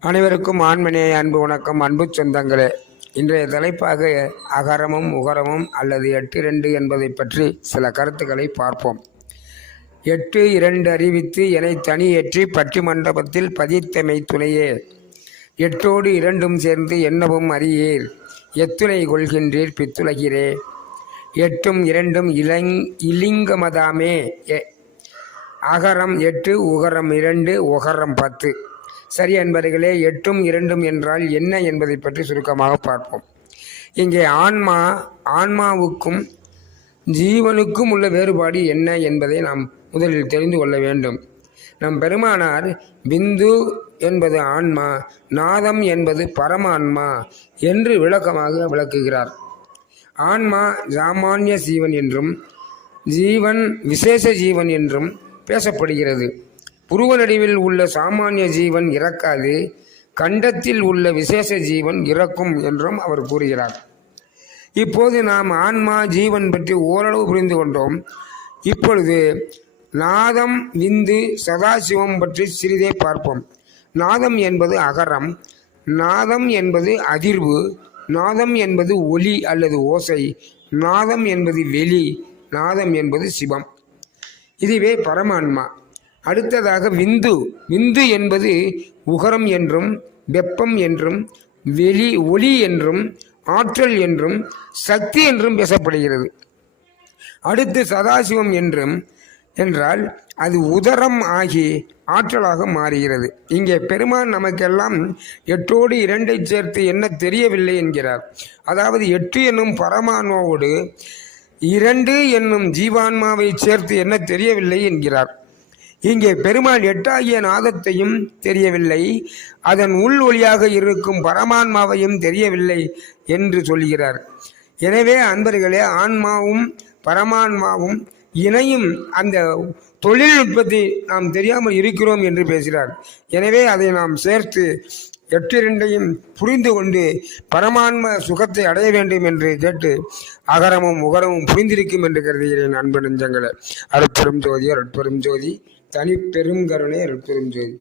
அனைவருக்கும் ஆண்மனே அன்பு வணக்கம் அன்பு சொந்தங்களே. இன்றைய தலைப்பாக அகரமும் உகரமும் அல்லது எட்டு ரெண்டு என்பதை பற்றி சில கருத்துக்களை பார்ப்போம். எட்டு இரண்டு அறிவித்து என தனியேற்றி பட்டி மண்டபத்தில் பதித்தமை துணையே. எட்டோடு இரண்டும் சேர்ந்து என்னவும் அறியீர்? எத்துணை கொள்கின்றீர் பித்துலகிறே எட்டும் இரண்டும் இளங் இலிங்கமதாமே. எ அகரம் எட்டு உகரம் இரண்டு உகரம் பத்து. சரி அன்பர்களே எட்டும் இரண்டும் என்றால் என்ன என்பதை பற்றி சுருக்கமாக பார்ப்போம். இங்கே ஆன்மா ஆன்மாவுக்கும் ஜீவனுக்கும் உள்ள வேறுபாடு என்ன என்பதை நாம் முதலில் தெரிந்து கொள்ள வேண்டும். நம் பெருமானார் பிந்து என்பது ஆன்மா நாதம் என்பது பரமான்மா என்று விளக்கமாக விளக்குகிறார். ஆன்மா சாமானிய ஜீவன் என்றும் ஜீவன் விசேஷ ஜீவன் என்றும் பேசப்படுகிறது. புருவநடுவில் உள்ள சாமானிய ஜீவன் இறக்காது கண்டத்தில் உள்ள விசேஷ ஜீவன் இறக்கும் என்றும் அவர் கூறுகிறார். இப்போது நாம் ஆன்மா ஜீவன் பற்றி ஓரளவு புரிந்து கொண்டோம். இப்பொழுது நாதம் விந்து சதாசிவம் பற்றி சிறிதே பார்ப்போம். நாதம் என்பது அகரம் நாதம் என்பது அதிர்வு நாதம் என்பது ஒலி அல்லது ஓசை நாதம் என்பது வெளி நாதம் என்பது சிவம். இதுவே பரமான்மா. அடுத்ததாக விந்து. விந்து என்பது உகரம் என்றும் வெப்பம் என்றும் வெளி ஒளி என்றும் ஆற்றல் என்றும் சக்தி என்றும் பேசப்படுகிறது. அடுத்து சதாசிவம் என்றும் என்றால் அது உதரம் ஆகி ஆற்றலாக மாறுகிறது. இங்கே பெருமான் நமக்கெல்லாம் எட்டோடு இரண்டை சேர்த்து என்ன தெரியவில்லை என்கிறார். அதாவது எட்டு என்னும் பரமான்மாவோடு இரண்டு என்னும் ஜீவான்மாவை சேர்த்து என்ன தெரியவில்லை என்கிறார். இங்கே பெருமாள் எட்டாகிய நாதத்தையும் தெரியவில்லை. அதன் உள் ஒளியாக இருக்கும் பரமான்மாவையும் தெரியவில்லை என்று சொல்கிறார். எனவே அன்பர்களே ஆன்மாவும் பரமான்மாவும் இணையும் அந்த தொழில்நுட்பத்தை நாம் தெரியாமல் இருக்கிறோம் என்று பேசுகிறார். எனவே அதை நாம் சேர்த்து எட்டு இரண்டையும் புரிந்து கொண்டு பரமான்ம சுகத்தை அடைய வேண்டும் என்று கேட்டு அகரமும் உகரமும் புரிந்திருக்கும் என்று கருதுகிறேன் அன்பு நெஞ்சங்களை. அருட்பெரும் ஜோதி அருட்பெரும் ஜோதி தனி பெரும் கருணை அருட்பெரும் ஜோதி.